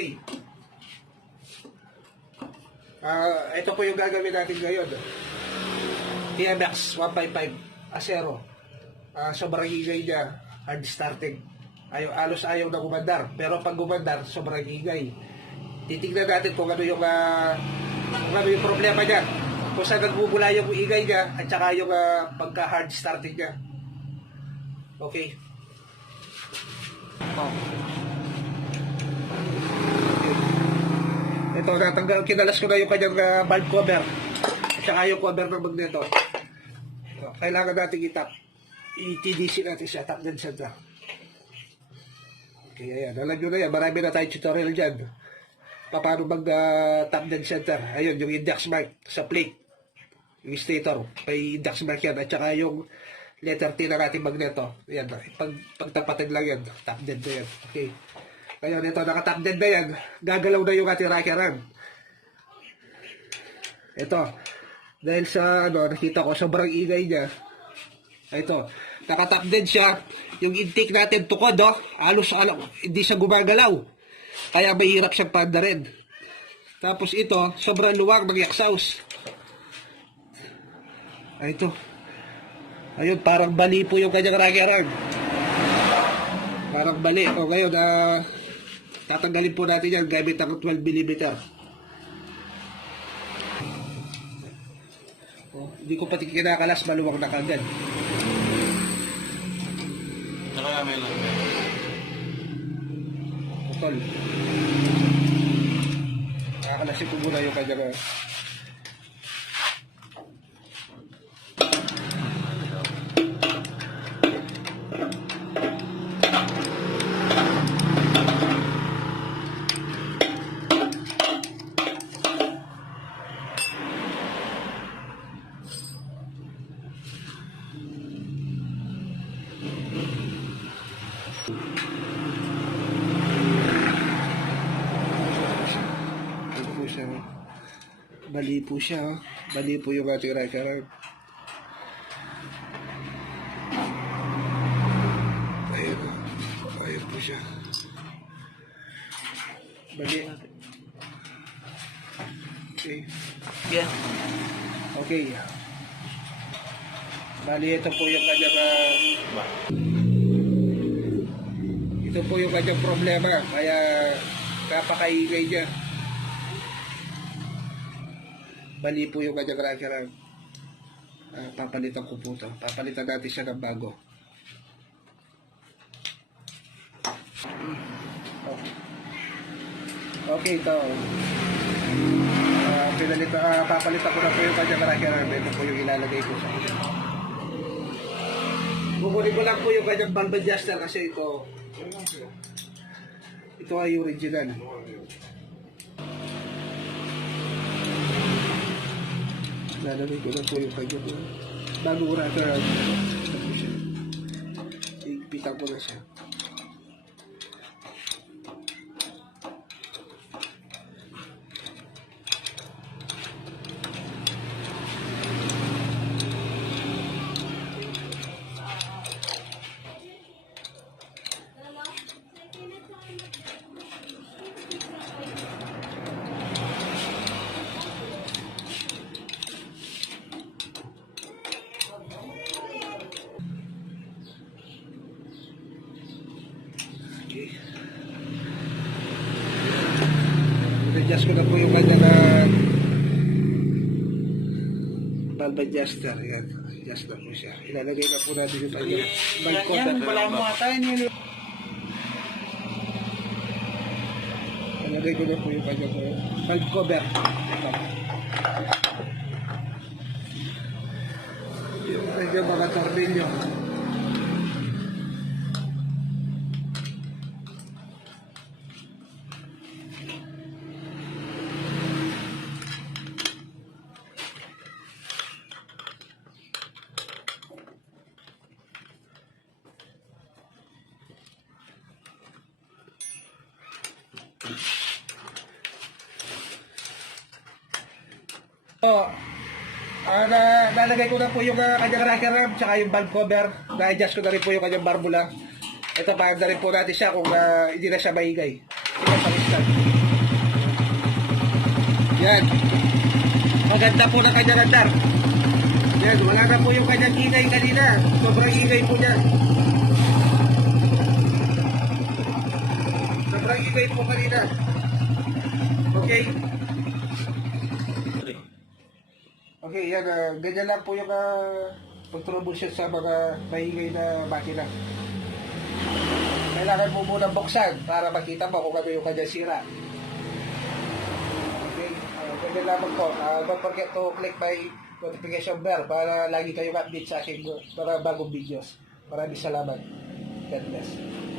Okay. Ito po yung gagawin natin ngayon. TMX 155 Acero. Sobrang ingay niya. Hard starting. Alos ayaw na gumandar. Pero pag gumandar, sobrang ingay. Titignan natin kung ano yung problema niya. Kung saan nagbubula yung ingay niya at saka yung pagka hard starting niya. Okay. Ito, kinalas ko na yung kanyang valve cover at saka yung cover ng magneto. Kailangan natin itap. I-TDC natin siya, tap dead center. Okay, ayan. Alam nyo na yan, marami na tayong tutorial dyan. Paano mag-tap dead center. Ayun, yung index mark sa plate. Yung stator, may index mark yan. At saka yung letter T ng ating magneto. Ayan, pagtapatin lang yan. Tap dead na yan. Okay. Ngayon, ito, naka-tap dead na yan. Gagalaw na yung ating rocker arm. Ito, dahil sa, nakita ko, sobrang ingay niya. Ito, naka-tap dead siya. Yung intake natin tukod, halos hindi siya gumagalaw. Kaya mahirap siyang pandarin. Tapos ito, sobrang luwag ng exhaust. Ito. Ayun, parang bali po yung kanyang rocker arm. Parang bali. O ngayon, tatanggalin po natin yan gamit ang 12mm. Hindi ko pati kinakalas, maluwag na kagad. Nakalami lang. Putol. Nakakalasin ko muna yung kanyang bali po siya. Bali po yung ating rocker arm. Ayun. Ayun po siya. Bali. Okay. Yeah. Okay. Bali, ito po yung kanyang ito po yung kanyang problema. Kaya napakaingay niya. Bali po yung kanyang rocker arm. Papalitan ko po ito. Papalitan natin siya ng bago. Okay, ito. Papalitan ko na po yung kanyang rocker arm. Ito po yung ilalagay ko sa kanya. Kukunin ko lang po yung kanyang valve adjuster kasi ito ay original. Lalagay ko na po yung kanyang bagong rocker arm. Ipitan ko na siya. I-adjust ko na po yung kanya na valve adjuster. Yan. Adjust na po siya. Ilalagay na po natin yung kanya valve cover. Wala mo ata yun. Ilalagay ko na po yung kanya valve cover. Yung kanya mga tornilyo. Nalagay ko na po yung kanyang rocker arm tsaka yung valve cover. Na-adjust ko na rin po yung kanyang barbula. Ito, paanda rin po natin siya kung hindi na siya maingay. pinapalistan. Yan. Maganda po na kanya radar. Yan, wala na po yung kanyang ingay kanina. Sobrang ingay po niya. Sobrang ingay po kanina. Okay? Okay, yan. Ganyan lang po yung pag-troubleshoot sa mga maingay na makina. Kailangan mo munang buksan para makita mo kung ano yung kanyang sira. Okay, ganyan lamang po. Don't forget to click my notification bell para lagi kayong update sa aking mga bagong videos. Maraming salamat. God bless.